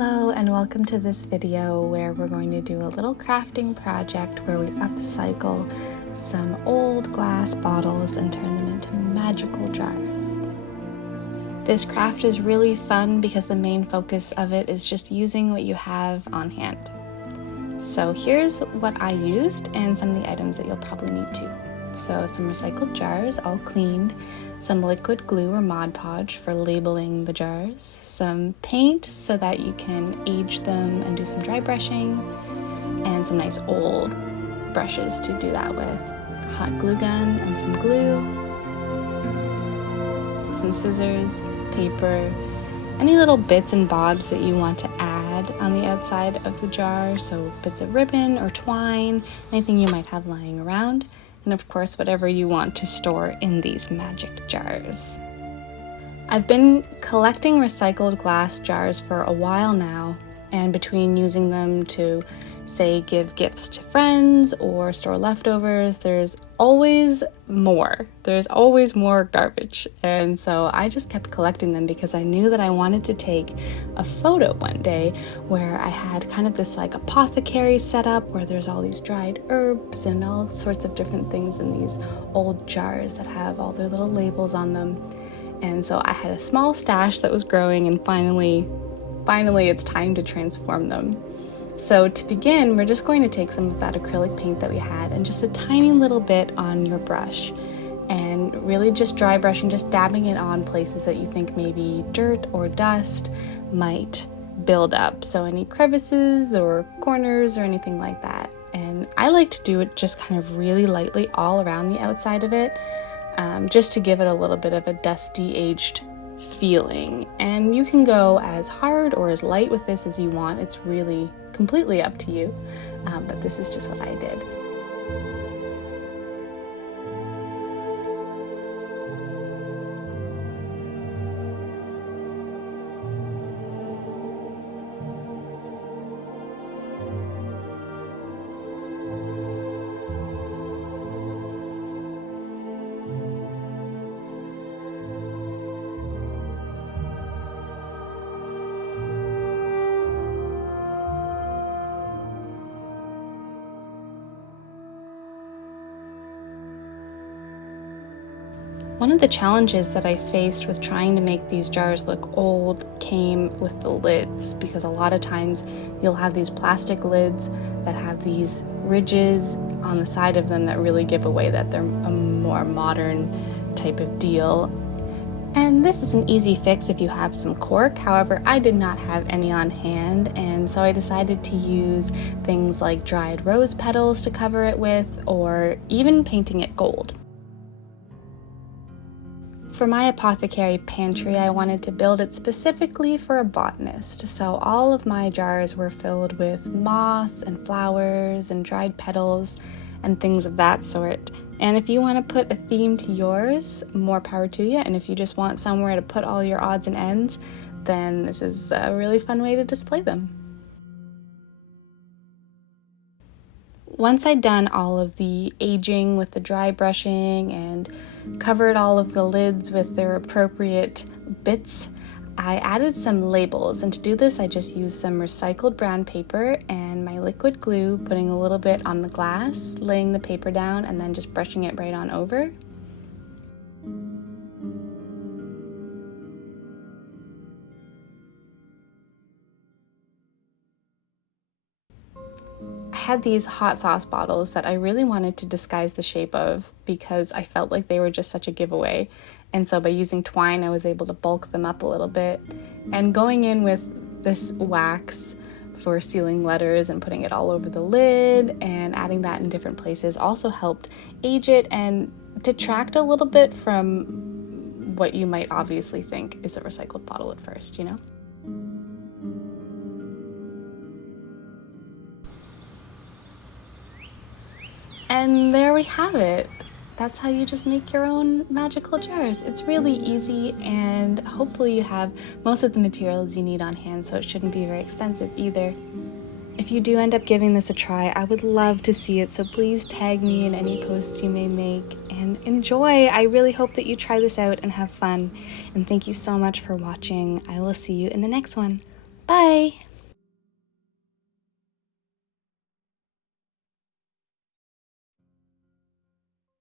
Hello and welcome to this video where we're going to do a little crafting project where we upcycle some old glass bottles and turn them into magical jars. This craft is really fun because the main focus of it is just using what you have on hand. So here's what I used and some of the items that you'll probably need too. So some recycled jars, all cleaned, some liquid glue or Mod Podge for labeling the jars, some paint so that you can age them and do some dry brushing, and some nice old brushes to do that with, hot glue gun and some glue, some scissors, paper, any little bits and bobs that you want to add on the outside of the jar, so bits of ribbon or twine, anything you might have lying around, and of course whatever you want to store in these magic jars. I've been collecting recycled glass jars for a while now, and between using them to, say, give gifts to friends or store leftovers, there's always more. There's always more garbage. And so I just kept collecting them because I knew that I wanted to take a photo one day where I had kind of this like apothecary setup where there's all these dried herbs and all sorts of different things in these old jars that have all their little labels on them. And so I had a small stash that was growing, and finally it's time to transform them. So to begin, we're just going to take some of that acrylic paint that we had and just a tiny little bit on your brush, and really just dry brushing, just dabbing it on places that you think maybe dirt or dust might build up. So any crevices or corners or anything like that. And I like to do it just kind of really lightly all around the outside of it, just to give it a little bit of a dusty, aged feeling. And you can go as hard or as light with this as you want. It's really completely up to you, but this is just what I did. One of the challenges that I faced with trying to make these jars look old came with the lids, because a lot of times you'll have these plastic lids that have these ridges on the side of them that really give away that they're a more modern type of deal. And this is an easy fix if you have some cork. However, I did not have any on hand, and so I decided to use things like dried rose petals to cover it with, or even painting it gold. For my apothecary pantry, I wanted to build it specifically for a botanist, so all of my jars were filled with moss and flowers and dried petals and things of that sort. And if you want to put a theme to yours, more power to you, and if you just want somewhere to put all your odds and ends, then this is a really fun way to display them. Once I'd done all of the aging with the dry brushing and covered all of the lids with their appropriate bits, I added some labels, and to do this I just used some recycled brown paper and my liquid glue, putting a little bit on the glass, laying the paper down, and then just brushing it right on over. I had these hot sauce bottles that I really wanted to disguise the shape of because I felt like they were just such a giveaway, and so by using twine I was able to bulk them up a little bit. And going in with this wax for sealing letters and putting it all over the lid and adding that in different places also helped age it and detract a little bit from what you might obviously think is a recycled bottle at first, you know? And there we have it. That's how you just make your own magical jars. It's really easy, and hopefully you have most of the materials you need on hand, so it shouldn't be very expensive either. If you do end up giving this a try, I would love to see it, so please tag me in any posts you may make and enjoy. I really hope that you try this out and have fun. And thank you so much for watching. I will see you in the next one. Bye!